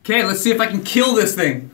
Okay, let's see if I can kill this thing.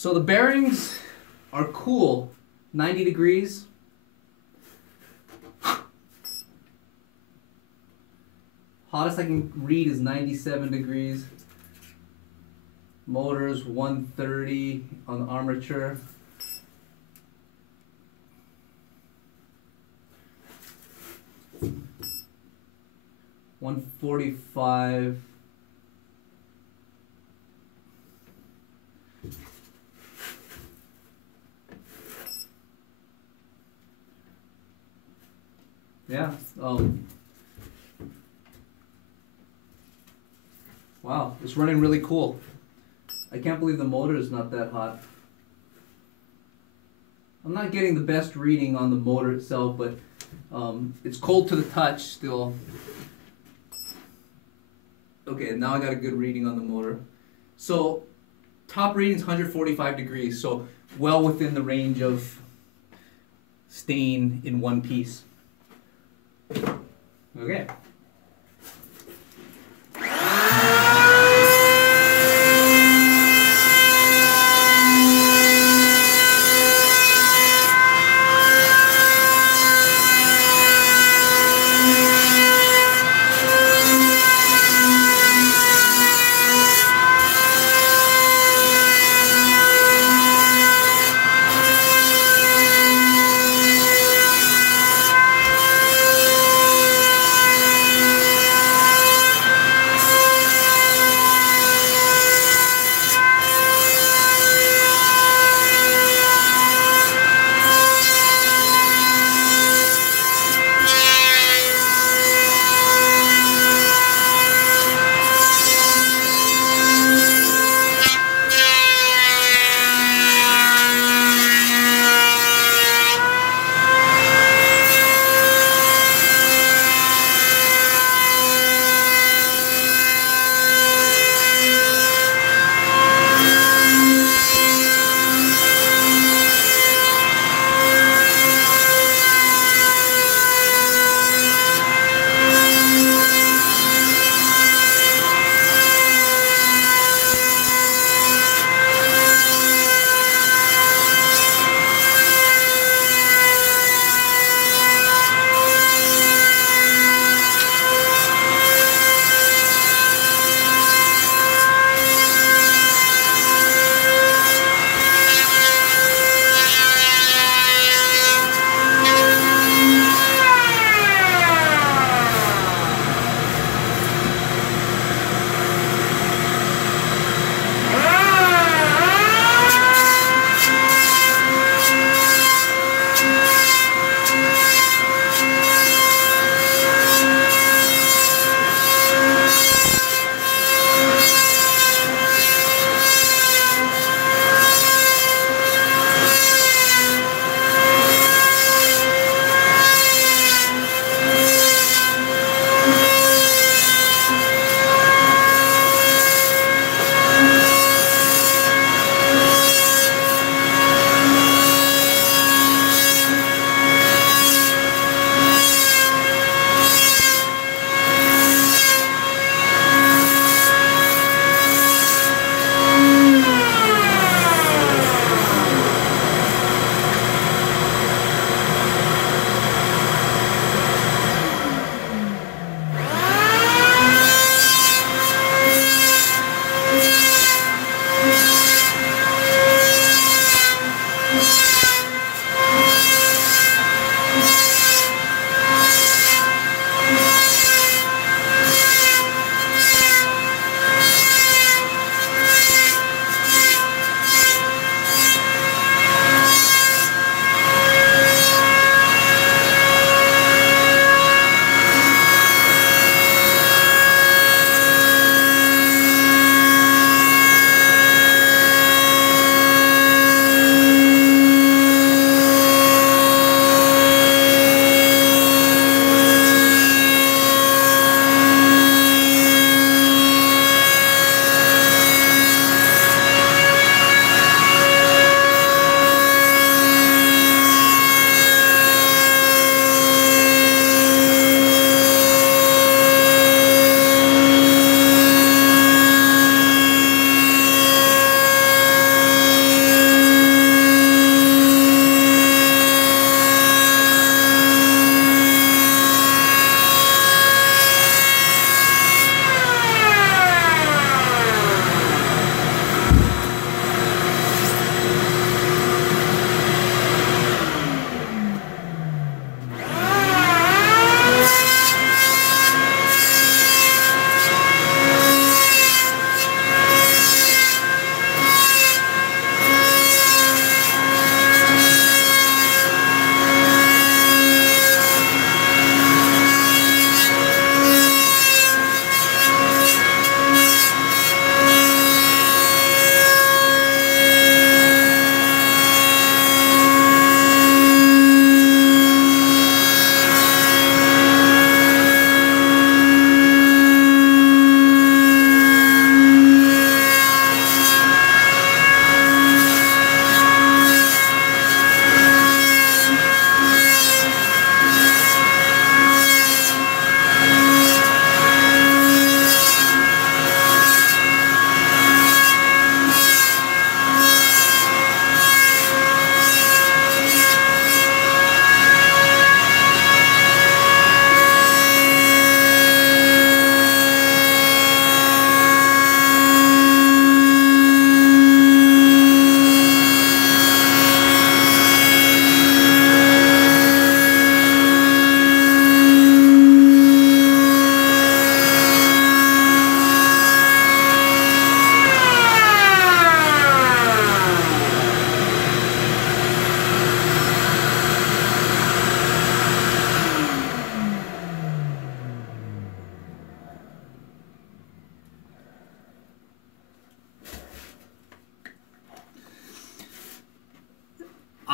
So the bearings are cool, 90 degrees. Hottest I can read is 97 degrees. Motors 130 on the armature. $145. Yeah. Wow, it's running really cool. I can't believe the motor is not that hot. I'm not getting the best reading on the motor itself, but it's cold to the touch still. Okay, now I got a good reading on the motor. So, top reading is 145 degrees, so well within the range of staying in one piece. Okay.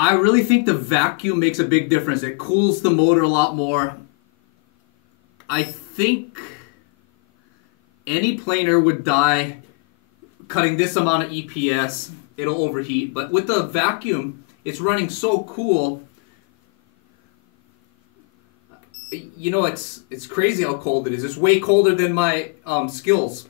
I really think the vacuum makes a big difference. It cools the motor a lot more. I think any planer would die cutting this amount of EPS. It'll overheat. But with the vacuum, it's running so cool. You know, it's crazy how cold it is. It's way colder than my skills.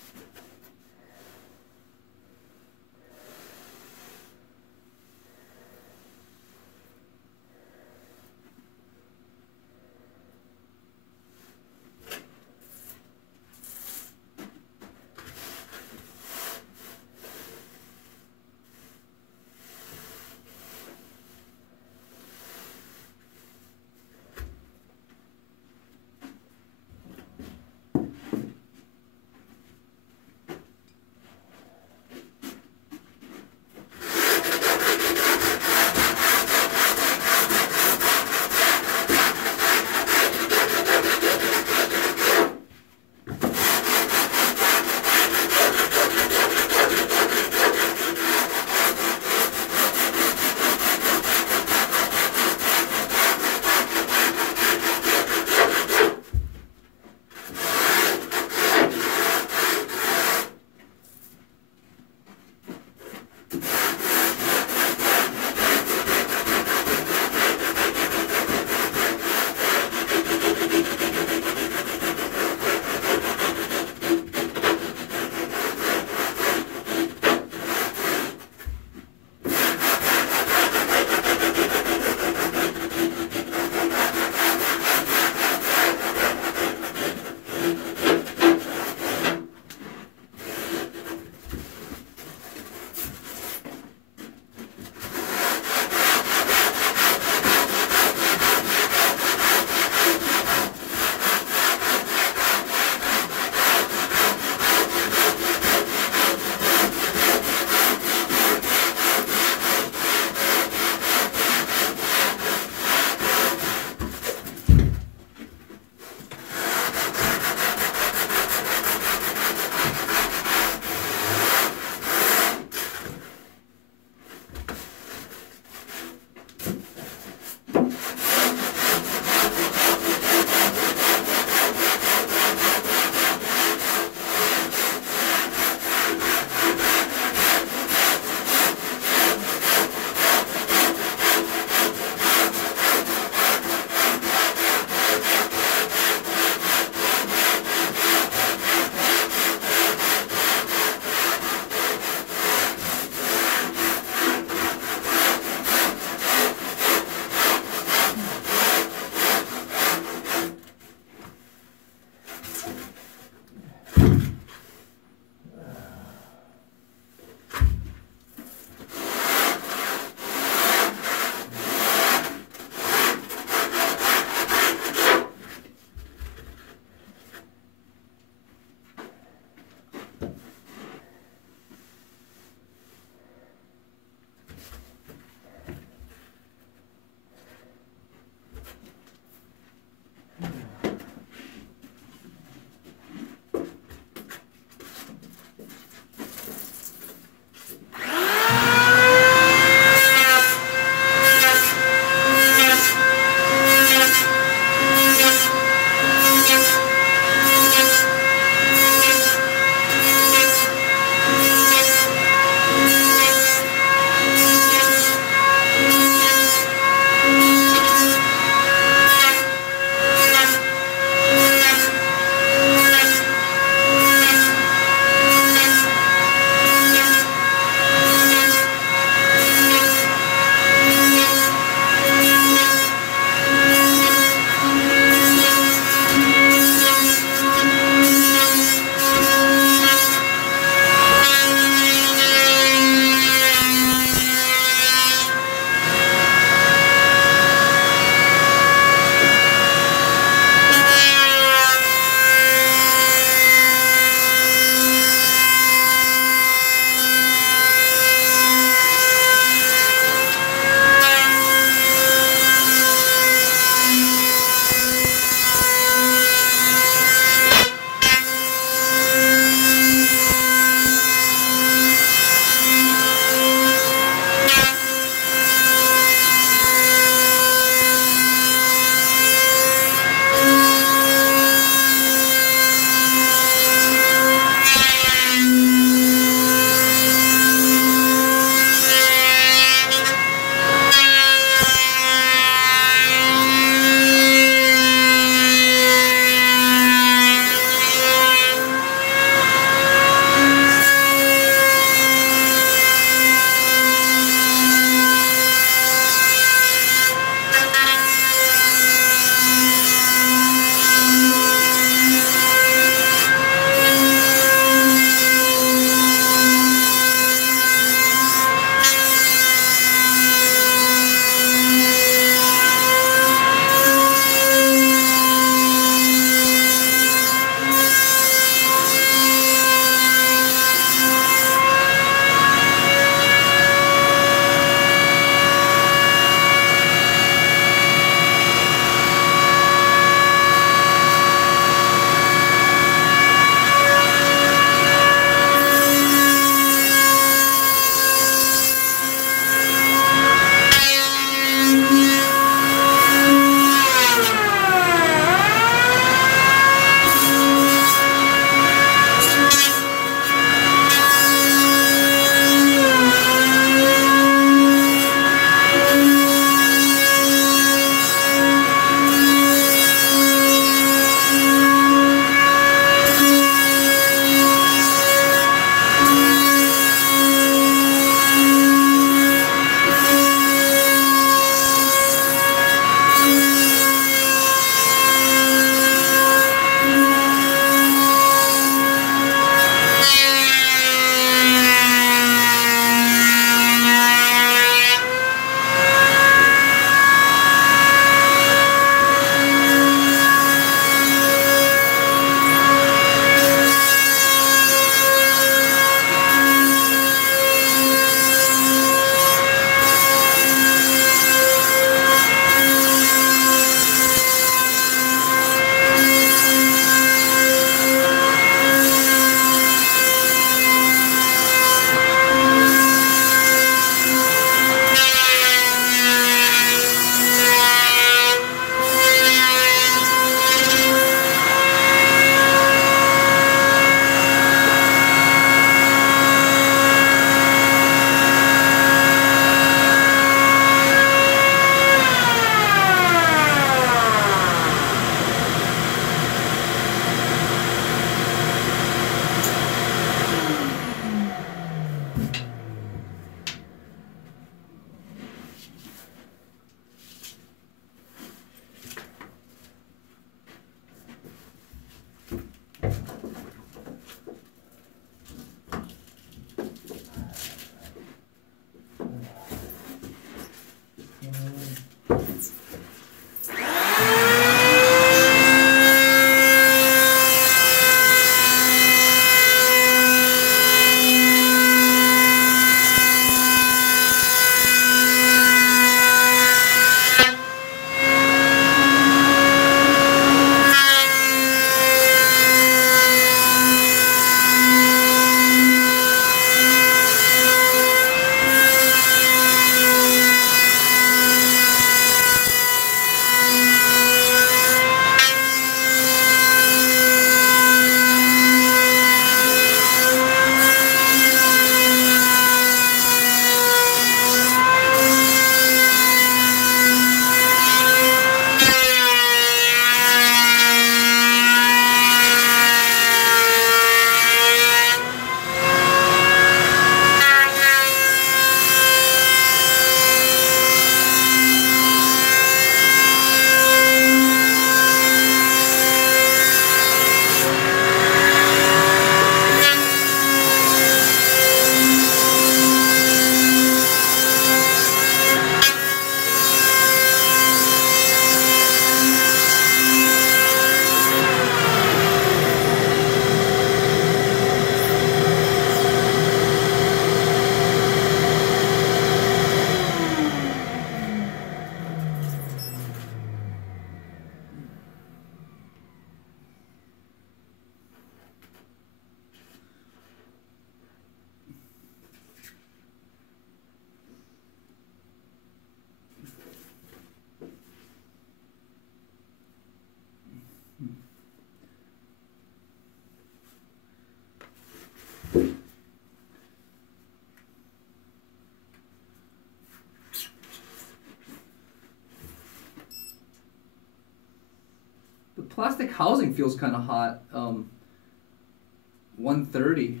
The plastic housing feels kind of hot. 130.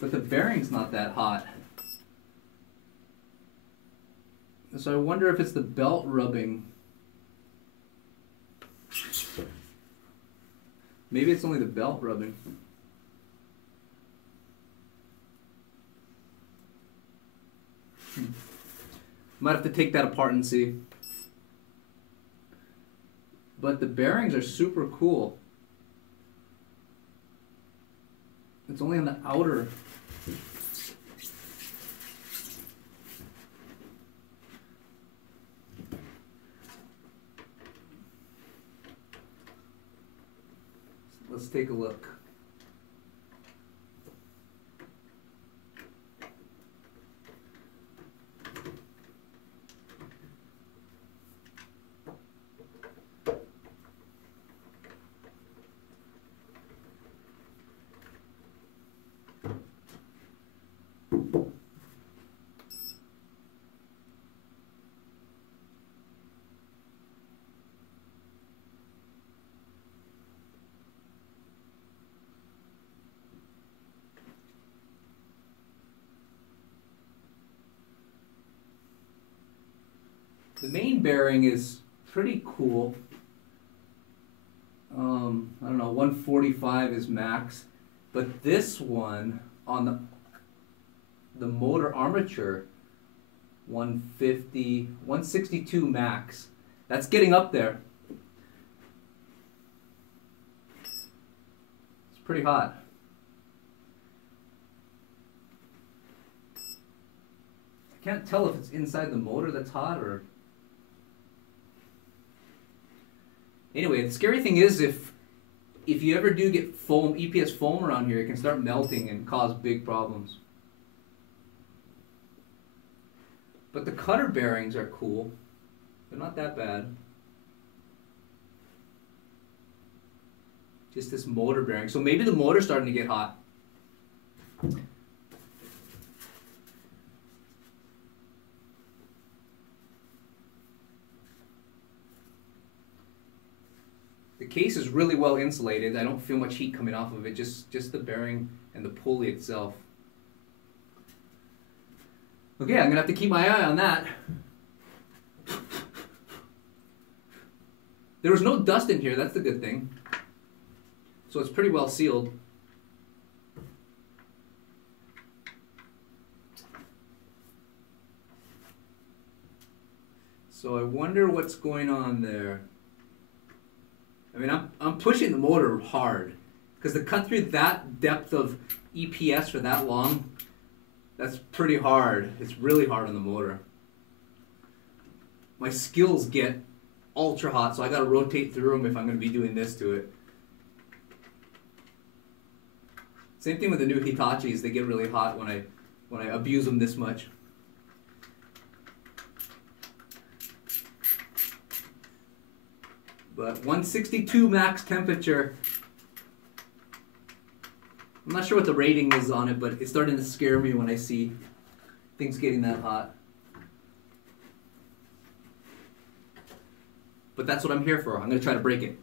But the bearing's not that hot. So I wonder if it's the belt rubbing. Maybe it's only the belt rubbing. Might have to take that apart and see. But the bearings are super cool. It's only on the outer. Let's take a look. The main bearing is pretty cool. I don't know, 145 is max, but this one on the motor armature, 150, 162 max. That's getting up there. It's pretty hot. I can't tell if it's inside the motor that's hot or... Anyway, the scary thing is if you ever do get foam, EPS foam around here, it can start melting and cause big problems. But the cutter bearings are cool. They're not that bad. Just this motor bearing. So maybe the motor's starting to get hot. The case is really well insulated. I don't feel much heat coming off of it, just the bearing and the pulley itself. Okay, I'm gonna have to keep my eye on that. There was no dust in here, that's the good thing. So it's pretty well sealed. So I wonder what's going on there. I mean, I'm pushing the motor hard because to cut through that depth of EPS for that long, that's pretty hard. It's really hard on the motor. My skills get ultra hot, so I gotta rotate through them if I'm gonna be doing this to it. Same thing with the new Hitachis. They get really hot when I abuse them this much. But 162 max temperature. I'm not sure what the rating is on it, but it's starting to scare me when I see things getting that hot. But that's what I'm here for. I'm going to try to break it.